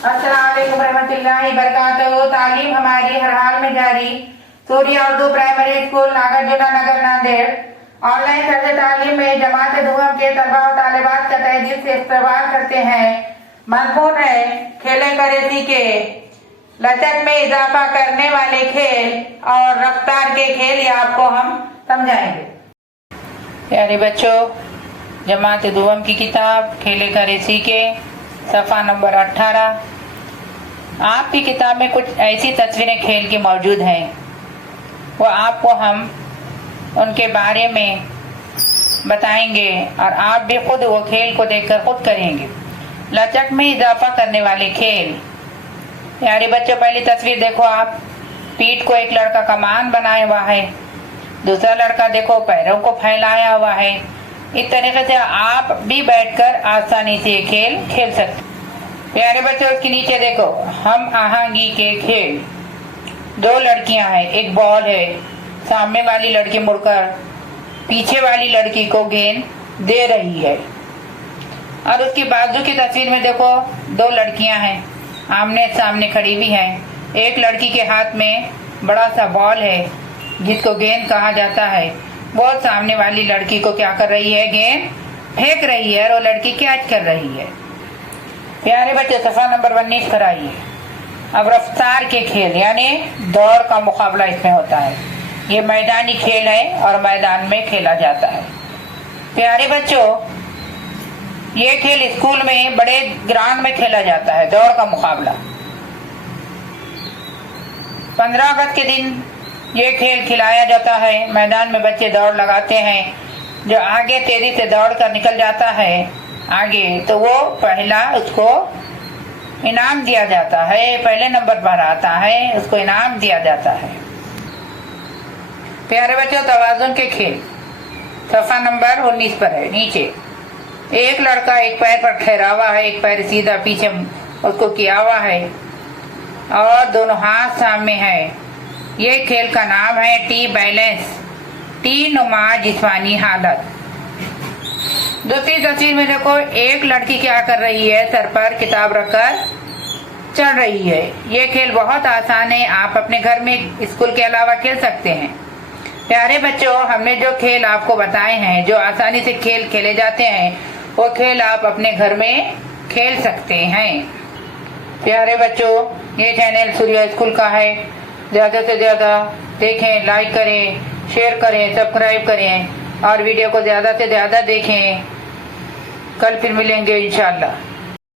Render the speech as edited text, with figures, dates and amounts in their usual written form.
अस्सलाम वालेकुम रहमतुल्लाहि बरकातहू। तालीम हमारी हर हाल में जारी। सूर्या उर्दू प्राइमरी स्कूल नागार्जुना नगर नांदेड़ ऑनलाइन तर्ज तालीम में जमात दुहम के तलबा और तालिबात का तहे दिल से इस्तकबाल करते हैं। मजमून है खेले करे सीखे, लचक में इजाफा करने वाले खेल और रफ्तार के खेल, ये आपको हम समझाएंगे। प्यारे बच्चों, जमात दुहम की किताब खेले करे सीखे, सफ़ा नंबर 18। आपकी किताब में कुछ ऐसी तस्वीरें खेल की मौजूद हैं, वो आपको हम उनके बारे में बताएंगे और आप भी खुद वो खेल को देखकर खुद करेंगे। लचक में इजाफा करने वाले खेल। प्यारे बच्चों, पहली तस्वीर देखो आप। पीठ को एक लड़का कमान बनाया हुआ है, दूसरा लड़का देखो पैरों को फैलाया हुआ है। इस तरीके से आप भी बैठकर आसानी से ये खेल खेल सकते। प्यारे बच्चों, इसके नीचे देखो हम आहंगी के खेल। दो लड़कियां हैं, एक बॉल है, सामने वाली लड़की मुड़कर पीछे वाली लड़की को गेंद दे रही है। और उसकी बाजू की तस्वीर में देखो दो लड़कियां हैं, आमने सामने खड़ी हुई हैं। एक लड़की के हाथ में बड़ा सा बॉल है जिसको गेंद कहा जाता है। वो सामने वाली लड़की को क्या कर रही है, गेंद फेंक रही है और वो लड़की कैच कर रही है। प्यारे बच्चे, सफ़ा नंबर 19 कराइए। अब रफ्तार के खेल यानी दौड़ का मुकाबला इसमें होता है। ये मैदानी खेल है और मैदान में खेला जाता है। प्यारे बच्चों, ये खेल स्कूल में बड़े ग्राउंड में खेला जाता है। दौड़ का मुकाबला 15 अगस्त के दिन ये खेल खिलाया जाता है। मैदान में बच्चे दौड़ लगाते हैं। जो आगे तेजी से दौड़ कर निकल जाता है आगे, तो वो पहला उसको इनाम दिया जाता है। पहले नंबर पर आता है उसको इनाम दिया जाता है। प्यारे बच्चों, तवाज़ुन के खेल सफ़ा नंबर 19 पर है। नीचे एक लड़का एक पैर पर ठहरा हुआ है, एक पैर सीधा पीछे उसको किया हुआ है और दोनों हाथ सामने है। ये खेल का नाम है टी बैलेंस, टी नुमा जिस्मानी हालत। दूसरी तस्वीर में देखो एक लड़की क्या कर रही है, सर पर किताब रखकर चढ़ रही है। ये खेल बहुत आसान है, आप अपने घर में स्कूल के अलावा खेल सकते हैं। प्यारे बच्चों, हमने जो खेल आपको बताए हैं, जो आसानी से खेल खेले जाते हैं, वो खेल आप अपने घर में खेल सकते हैं। प्यारे बच्चों, ये चैनल सूर्या स्कूल का है। ज़्यादा से ज़्यादा देखें, लाइक करें, शेयर करें, सब्सक्राइब करें और वीडियो को ज़्यादा से ज़्यादा देखें। कल फिर मिलेंगे इंशाअल्लाह।